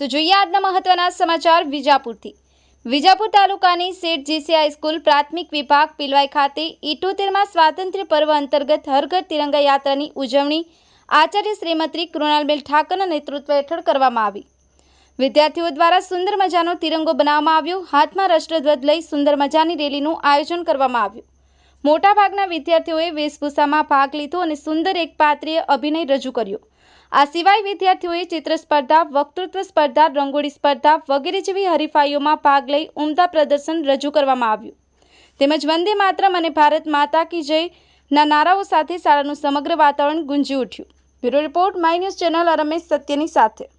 તો જોઈએ આજના મહત્વના સમાચાર વિજાપુરથી. વિજાપુર તાલુકાની શેઠ જીસી હાઈસ્કૂલ પ્રાથમિક વિભાગ પિલવાઈ ખાતે ઇટોતેરમાં સ્વાતંત્ર્ય પર્વ અંતર્ગત હરઘર તિરંગા યાત્રાની ઉજવણી આચાર્ય શ્રીમતી કૃણાલબેન ઠાકરના નેતૃત્વ હેઠળ કરવામાં આવી. વિદ્યાર્થીઓ દ્વારા સુંદર મજાનો તિરંગો બનાવવામાં આવ્યો. હાથમાં રાષ્ટ્રધ્વજ લઈ સુંદર મજાની રેલીનું આયોજન કરવામાં આવ્યું. મોટાભાગના વિદ્યાર્થીઓએ વેશભૂષામાં ભાગ લીધો અને સુંદર એક પાત્રીય અભિનય રજૂ કર્યો. આ સિવાય વિદ્યાર્થીઓએ ચિત્ર સ્પર્ધા, વક્તૃત્વ સ્પર્ધા, રંગોળી સ્પર્ધા વગેરે જેવી હરીફાઈઓમાં ભાગ લઈ ઉમદા પ્રદર્શન રજૂ કરવામાં આવ્યું. તેમજ વંદે માતરમ અને ભારત માતા કી જયના નારાઓ સાથે શાળાનું સમગ્ર વાતાવરણ ગુંજી ઉઠ્યું. Bureau report, my news channel Ramesh સત્યની સાથે.